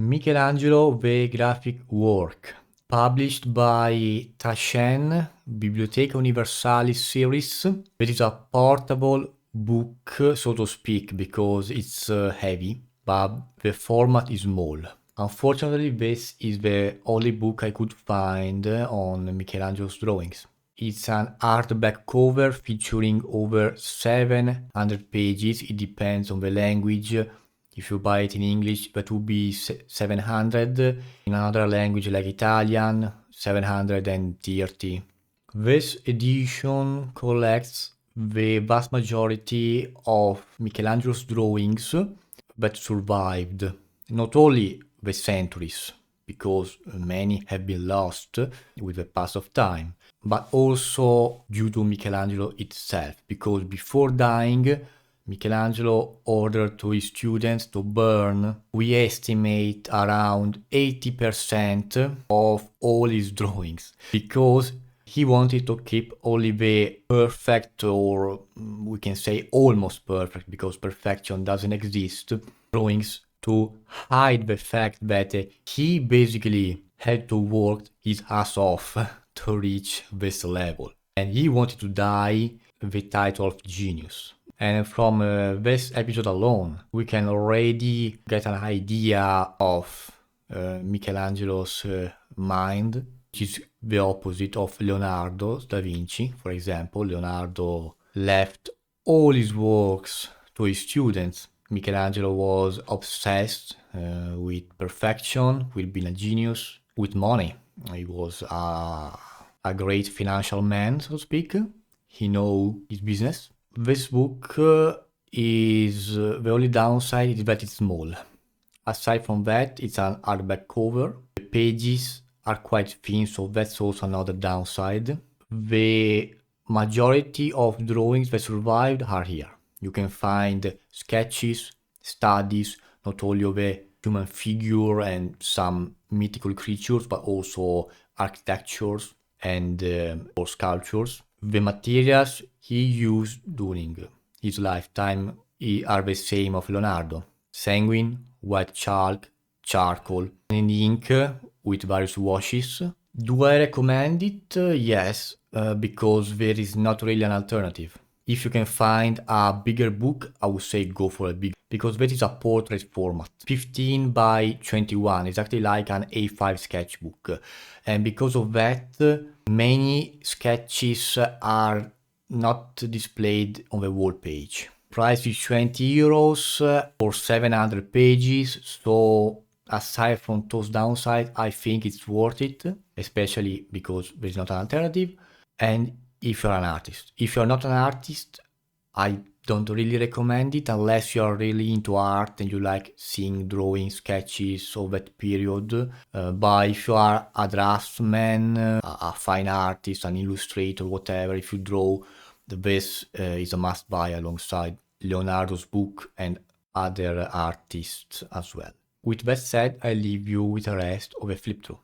Michelangelo the graphic work, published by TASCHEN, Bibliotheca Universalis series. It is a portable book, so to speak, because it's heavy, but the format is small. Unfortunately, this is the only book I could find on Michelangelo's drawings. It's an hardback cover featuring over 700 pages. It depends on the language. If you buy it in English, that would be 700. In another language like Italian, 730. This edition collects the vast majority of Michelangelo's drawings that survived. Not only the centuries, because many have been lost with the pass of time, but also due to Michelangelo itself, because before dying, Michelangelo ordered to his students to burn, we estimate, around 80% of all his drawings, because he wanted to keep only the perfect, or we can say almost perfect, because perfection doesn't exist, drawings, to hide the fact that he basically had to work his ass off to reach this level. And he wanted to die the title of genius. And from this episode alone, we can already get an idea of Michelangelo's mind, which is the opposite of Leonardo da Vinci. For example, Leonardo left all his works to his students. Michelangelo was obsessed with perfection, with being a genius, with money. He was a great financial man, so to speak. He knew his business. This book is the only downside is that it's small. Aside from that, it's an hardback cover. The pages are quite thin, so that's also another downside. The majority of drawings that survived are here. You can find sketches, studies, not only of a human figure and some mythical creatures, but also architectures and or sculptures. The materials he used during his lifetime are the same of Leonardo. Sanguine, white chalk, charcoal, and ink with various washes. Do I recommend it? Yes, because there is not really an alternative. If you can find a bigger book, I would say go for a big, because that is a portrait format. 15 by 21, exactly like an A5 sketchbook. And because of that, many sketches are not displayed on the wall page. Price is 20 euros for 700 pages, so aside from those downsides, I think it's worth it, especially because there's not an alternative. And if you're an artist. If you're not an artist, I don't really recommend it unless you're really into art and you like seeing drawing sketches of that period. But if you are a draftsman, a fine artist, an illustrator, whatever, if you draw, this is a must buy alongside Leonardo's book and other artists as well. With that said, I leave you with the rest of the flip through.